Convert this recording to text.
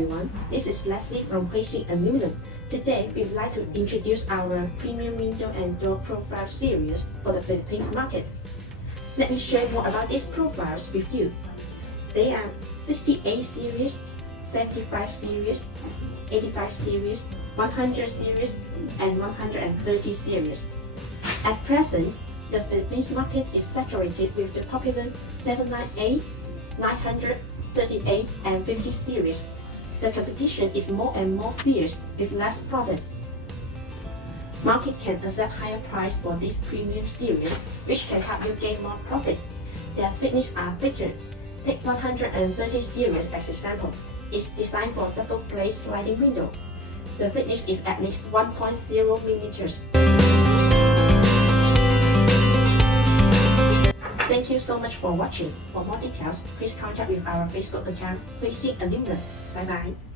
everyone, this is Leslie from Huixin Aluminum. Today, we would like to introduce our premium window and door profile series for the Philippines market. Let me share more about these profiles with you. They are 68 series, 75 series, 85 series, 100 series, and 130 series. At present, the Philippines market is saturated with the popular 798, 900, 38 and 50 series. The competition is more and more fierce with less profit. Market can accept higher price for this premium series, which can help you gain more profit. Their finishes are thicker. Take 130 series as example. It's designed for double glazed sliding window. The thickness is at least 1.0 millimeters. Thank you so much for watching. For more details, please contact with our Facebook account, Huixin Aluminum. Bye bye.